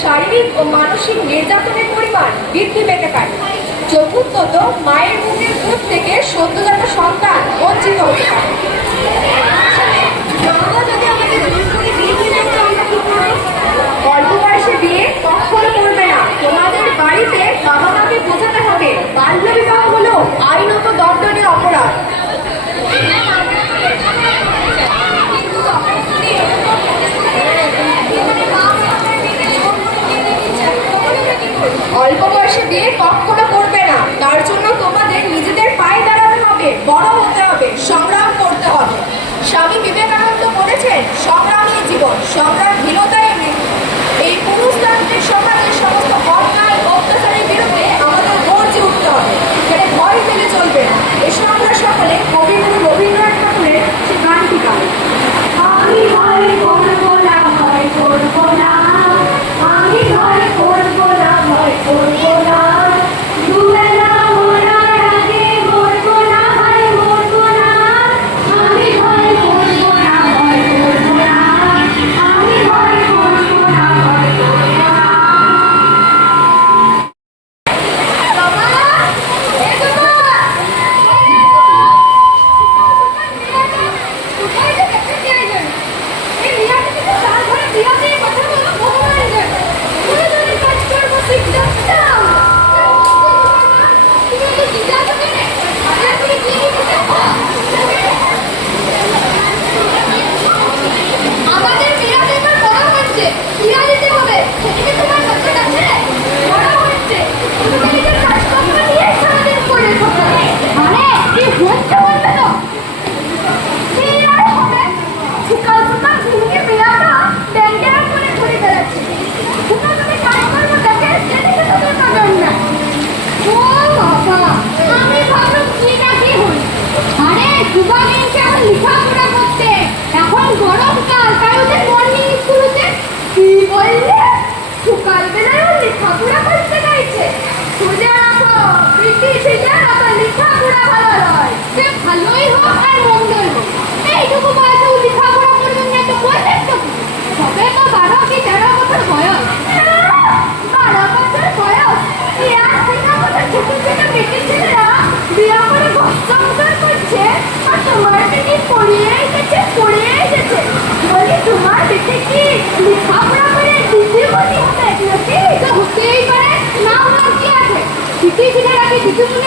শারীরিক ও মানসিক নির্যাতনের পরিমাণ বৃদ্ধি পেতে পারে। চতুর্থত, মায়ের বুকের দুধ থেকে সদ্যজাত সন্তান বঞ্চিত হতে পারে। অল্প বয়সে বিয়ে কখনো করবে না। তোমাদের বাড়িতে বাবা মাকে বোঝাতে হবে বাল্য বিবাহ হলো আইনত দণ্ডনীয় অপরাধ। অল্প বয়সে বিয়ে কখনো করবে না। তার জন্য তোমাদের নিজেদের পায়ে দাঁড়াতে হবে, বড় হতে হবে, সংগ্রাম করতে হবে। স্বামী বিবেকানন্দ বলেছেন, সংগ্রামী জীবন, সংগ্রামহীনতাই মৃত্যু। এই পুরুষতান্ত্রিক সমাজের সমস্ত অন্যায় অত্যাচারের বিরুদ্ধে আমাদের গর্জে উঠতে হবে, এখানে ভয় পেলে চলবে না। এসব আমরা সকলে কবিগুরু রবীন্দ্রনাথ ঠাকুরের সে গানটি গাই। আমি ভয় করবো না, ভয় করবো না, আমি ভয় করবো না, ভয় করবো না, দুবেলা মরার আগে মরবো না, ভাই মরবো না, আমি ভয় করবো না, ভয় করবো না, আমি ভয় করবো না, ভয় করবো না।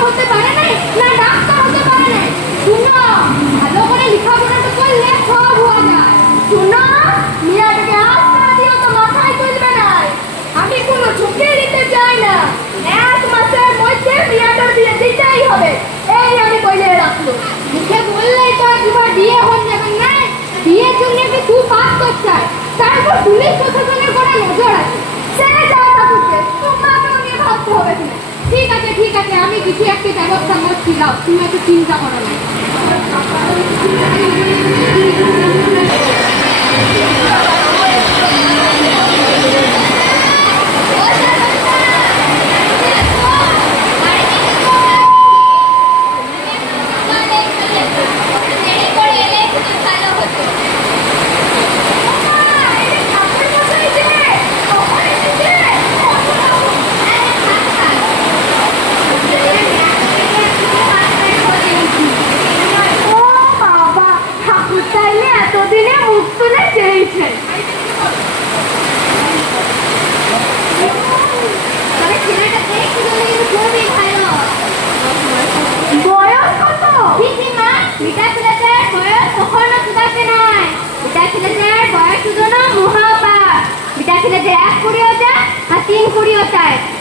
হতে পারে নাই না, ডাক্তার হতে পারে নাই। শুনো, ভালো করে লেখাপড়াটা করলে সব হওয়া যায়। শুনো, মেয়েটাকে আস্থা দিও তো মাথায় তুলবে না। আমি কোনো ঝুঁকি দিতে চাই না। 1 মাসের মধ্যে মেয়েটার বিয়ে দিতেই হবে, এই আমি বলে রাখলো। মুখে বললেই তো একবার বিয়ে হয়ে যাবে না। বিয়ের জন্য কি তুই পাস করতে চাই, তারপর পুলিশ প্রশাসনের কোনো নজর আছে। সে যা থাকুক, তোমাকেও নিয়ে ভাবতে হবে কিনা। ঠিক আছে ঠিক আছে, আমি কিছু একটা ব্যবস্থা করছি, দাও, তুমি একটু চিন্তা করো না।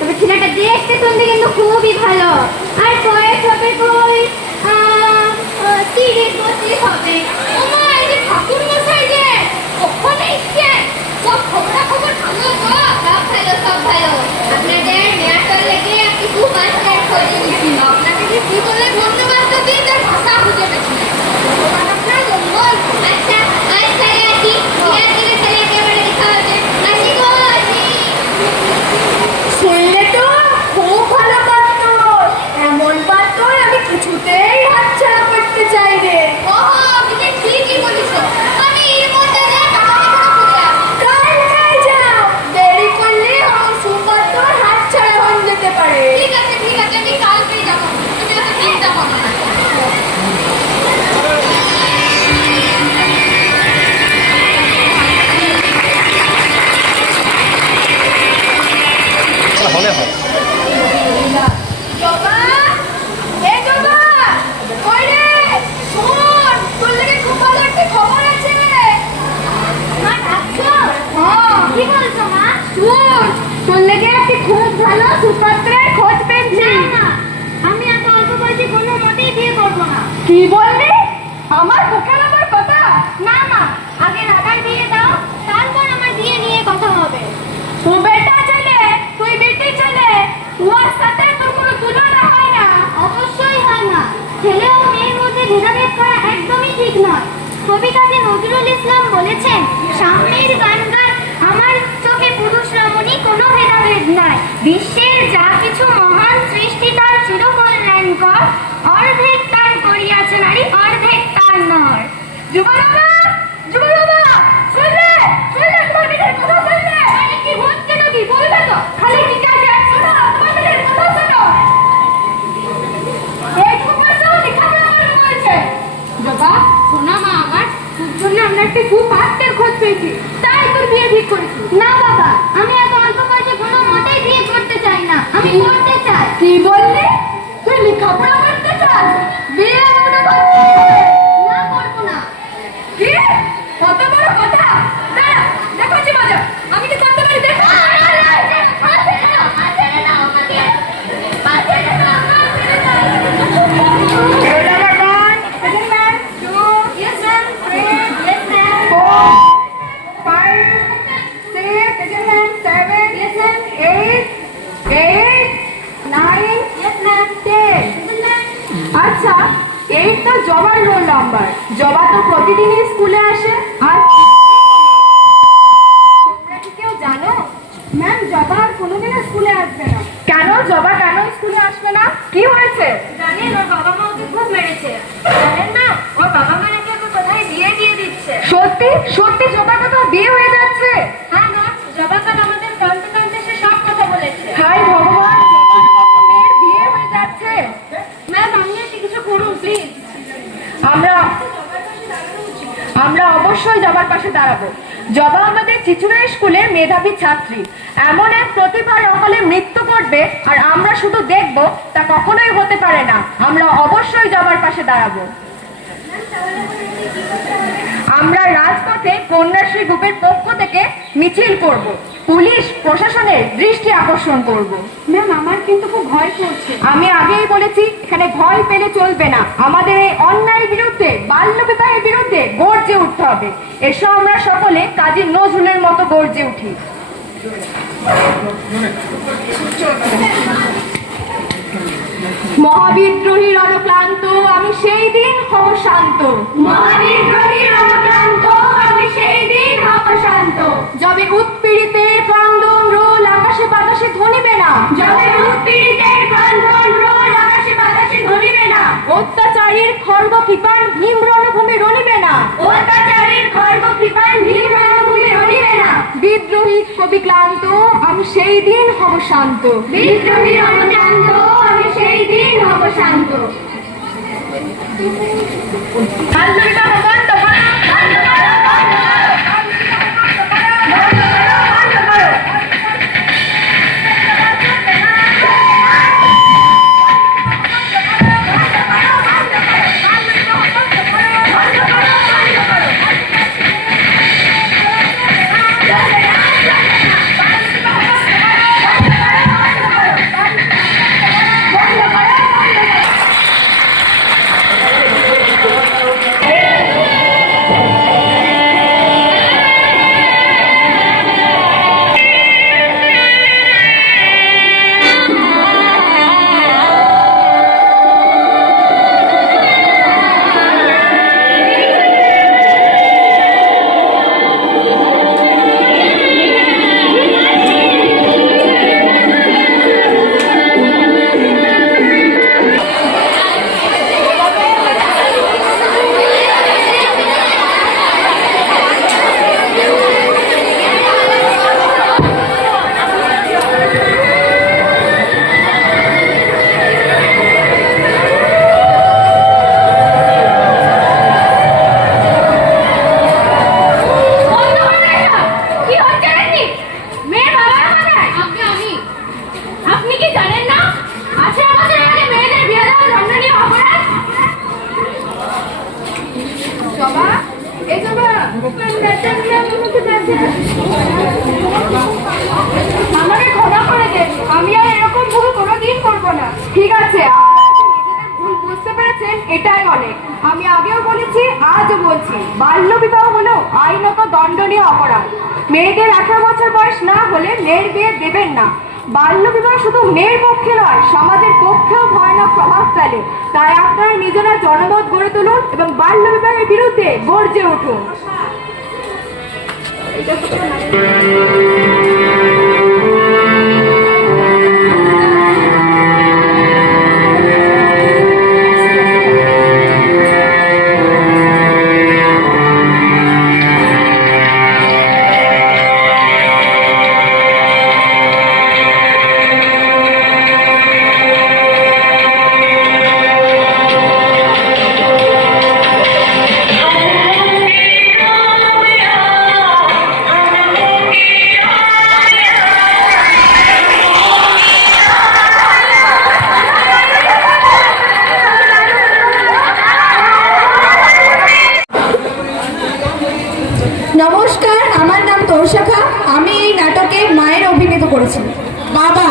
তবে ছেলেটা দেখতে শুনতে কিন্তু খুবই ভালো। আর বয়স হবে কই 30-35 হবে। ওমা, এই যে ঠাকুর মশাই যে কখন এসছে, সব খবর ভালো তো? সব ভালো সব ভালো। আপনাদের মেয়াটার লেগে কিছু বাচ্চার খোঁজ নিয়েছিল। আপনাদের কি বলে ধন্যবাদ দিই, তার ভাষা খুঁজে পেয়েছি। আপনার মঙ্গল। আচ্ছা আচ্ছা, আসি বিয়ার দিনে ছেলে একেবারে দেখা হচ্ছে। আসি গো আসি। শুনলে তো, খুব ভালো পাত্র। এমন পাত্র আমি কিছুতেই হাতছাড়া করতে চাই রে। ওহো, কি বললি? আমার মুখে আমার কথা? না না, আগে রাধার বিয়ে দাও, তারপর আমার বিয়ে নিয়ে কথা হবে। তুই বেটা ছেলে, তুই বেটি ছেলে, ওর সাথে তোর কোনো তুলনা হয় না। অবশ্যই হয় না। ছেলে ও মেয়ের মধ্যে ভেদাভেদ করা একদমই ঠিক নয়। কবি কাজী নজরুল ইসলাম বলেছেন, সামনের গান গান আমার চোখে পুরুষ রমণী, কোনো ভেদাভেদ নয়। বিশ্বের যা কিছু মহান সৃষ্টি তার চিরকল্যাণকর, অর্ধেক তার করিয়াছে নারী, অর্ধেক তার নর। যুবরাবা, যুবরাবা, শুনলে? শুনলে তোমার মেয়ের কথা শুনলে? আরে কি হচ্ছে নাকি, বলবে তো? খালি ঠিক আছে, শোনো তোমার মেয়ের কথা শোনো। এই তোমার তো লেখাপড়া আমার বলছে। বাবা, শোনা মা আমার, তোর জন্য আমরা একটা সুপাত্রের খোঁজ পেয়েছি, তাই তোর বিয়ে ঠিক করেছি। না বাবা, আমি এত অল্প বয়সে কোনো মতেই বিয়ে করতে চাই না, আমি করতে চাই। কি বললি? তুই লেখাপড়া করতে চাস? বিয়ে মনে করছিস? না, করবো না। কি? কত বড় কথা! দাঁড়া, দেখাচ্ছি মজা। আমি কি করতে পারি দেখ। আচ্ছা, এই তো জবার রোল নাম্বার। জবা তো প্রতিদিনই স্কুলে আসে। আর তোমরা কি কেউ জানো? ম্যাম, জবা আর কোনোদিনও স্কুলে আসবে না। কেন জবা কেন স্কুলে আসবে না? কি হয়েছে? জানেন, ওর বাবা মা ওকে খুব মেরেছে। জানেন না, ওর বাবা মা নাকি ওকে কোথায় বিয়ে দিয়ে দিচ্ছে। সত্যি সত্যি জবার কোথাও বিয়ে হয়ে যাচ্ছে? হ্যাঁ মা, জবা কাল আমাদের কাঁদতে কাঁদতে সে সব কথা বলেছে। হায় ভগবান, জবার মতো মেয়ের বিয়ে হয়ে যাচ্ছে। ম্যাম, আপনি একটু কিছু করুন প্লিজ। আমরা অবশ্যই জবার পাশে দাঁড়াবো। জবা আমাদের চিচুড়া স্কুলের মেধাবী ছাত্রী। এমন এক প্রতিভার অকালে মৃত্যু ঘটবে আর আমরা শুধু দেখবো, তা কখনোই হতে পারে না। আমরা অবশ্যই জবার পাশে দাঁড়াবো। আমরা রাজপথে কন্যাশ্রী গ্রুপের পক্ষ থেকে মিছিল করব। পুলিশ প্রশাসনের দৃষ্টি আকর্ষণ করব। ম্যাম, আমার কিন্তু খুব ভয় করছে। আমি আগেই বলেছি, এখানে ভয় পেলে চলবে না। আমাদের এই অন্যায়ের বিরুদ্ধে, বাল্য বিবাহের বিরুদ্ধে গর্জে উঠতে হবে। এসো আমরা সকলে কাজী নজরুলের মতো গর্জে উঠি। মহাবিদ্রোহী রণক্লান্ত, আমি সেই দিন হব শান্ত। মহাবিদ্রোহী রণক্লান্ত, আমি সেই দিন হব শান্ত। যবে উৎপীড়িতের ক্রন্দন রোল আকাশে বাতাসে ধ্বনিবে না। যবে উৎপীড়িতের ক্রন্দন রোল আকাশে বাতাসে ধ্বনিবে না। অত্যাচারীর খর্ব কৃপাণ ভীম রণভূমি রণিবে না। অত্যাচারীর খর্ব কৃপাণ ভীম রণভূমি রণিবে না। বিদ্রোহী কবি ক্লান্ত, আমি সেই দিন হব শান্ত। বিদ্রোহী রণক্লান্ত, আমি সেই দিন হব শান্ত। আমাকে ক্ষমা করে দেন, আমি আর এরকম ভুল কোনোদিন করবো না। ঠিক আছে, আপনারা নিজেদের ভুল বুঝতে পেরেছেন এটাই অনেক। আমি আগেও বলেছি, আজও বলছি, বাল্য বিবাহ হলো আইনত দণ্ডনীয় অপরাধ। মেয়েদের 18 বছর বয়স না হলে মেয়ের বিয়ে দেবেন না। বাল্য বিবাহ শুধু মেয়ের পক্ষে নয়, সমাজের পক্ষেও ভয়ানক প্রভাব ফেলে। তাই আপনারা নিজেরা জনমত গড়ে তুলুন এবং বাল্য বিবাহের বিরুদ্ধে গর্জে উঠুন। নমস্কার, আমার নাম তৌশাখা। আমি এই নাটকে মায়ের অভিনীত করেছি। বাবা।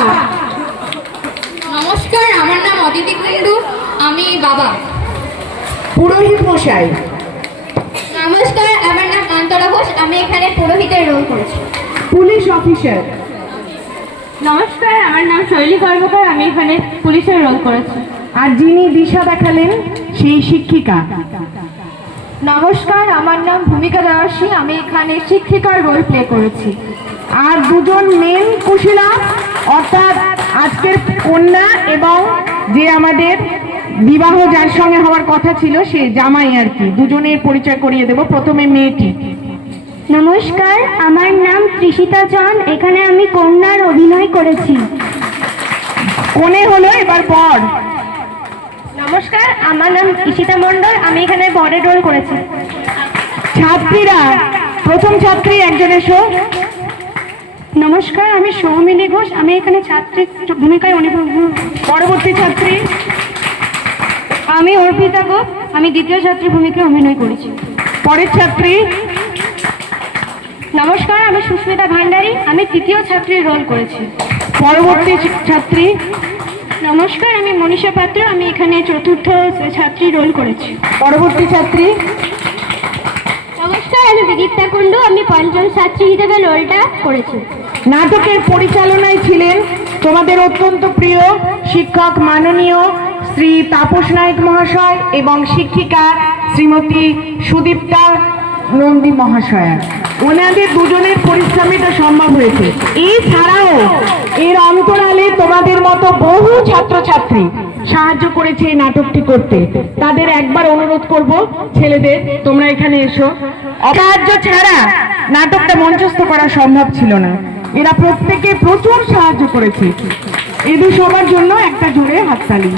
নমস্কার, আমার নাম অদিতি কুন্ডু, আমি বাবা। পুরোহিত মশাই। নমস্কার, আমার নাম অন্তরা ঘোষ, আমি এখানে পুরোহিতের রোল করেছি। Police officer. নমস্কার, আমার নাম শৈলী কর্মকার, আমি এখানে পুলিশের রোল করেছি। আর যিনি দিশা দেখালেন সেই শিক্ষিকা। নমস্কার, আমার নাম ভূমিকা দাসী, আমি এখানে শিক্ষিকার রোল প্লে করেছি। আর দুজন মেন কুশীলা, অর্থাৎ আজকের কন্যা এবং যে আমাদের বিবাহ যার সঙ্গে হওয়ার কথা ছিল সে জামাই আর কি, দুজনের পরিচয় করিয়ে দেব। প্রথমে মেয়েটি। নমস্কার, আমার নাম তৃষিতা চান, এখানে আমি কন্যার অভিনয় করেছি। কোনে হলো এবার বর। নমস্কার, আমার নাম ঈশিতা মণ্ডল, আমি এখানে বরের রোল করেছি। ছাত্রীরা, প্রথম ছাত্রী একজন এসো। নমস্কার, আমি সৌমিলি ঘোষ, আমি এখানে ছাত্রীর ভূমিকায় পরবর্তী ছাত্রী। আমি অর্পিতা গোপ, আমি দ্বিতীয় ছাত্রীর ভূমিকায় অভিনয় করেছি। পরের ছাত্রী। নমস্কার, আমি সুস্মিতা ভান্ডারী, আমি তৃতীয় ছাত্রীর রোল করেছি। পরবর্তী ছাত্রী। নমস্কার, আমি মনীষা পাত্র, আমি এখানে চতুর্থ ছাত্রীর রোল করেছি। পরবর্তী ছাত্রী। নমস্কার, আমি বিদীপ্তা কুন্ডু, আমি পঞ্চম ছাত্রী হিসেবে রোলটা করেছি। নাটকের পরিচালনায় ছিলেন তোমাদের অত্যন্ত প্রিয় শিক্ষক মাননীয় শ্রী তাপস নায়ক মহাশয় এবং শিক্ষিকা শ্রীমতী সুদীপ্তা নন্দী মহাশয়া। ওনাদের দুজনের পরিশ্রমে এটা সম্ভব হয়েছে। এছাড়াও এর অন্তরালে তোমাদের মতো বহু ছাত্রছাত্রী সাহায্য করেছে এই নাটকটি করতে। তাদের একবার অনুরোধ করব, ছেলেদের তোমরা এখানে এসো। সাহায্য ছাড়া নাটকটা মঞ্চস্থ করা সম্ভব ছিল না। এরা প্রত্যেকে প্রচুর সাহায্য করেছে। এদের সবার জন্য একটা জোরে হাততালি।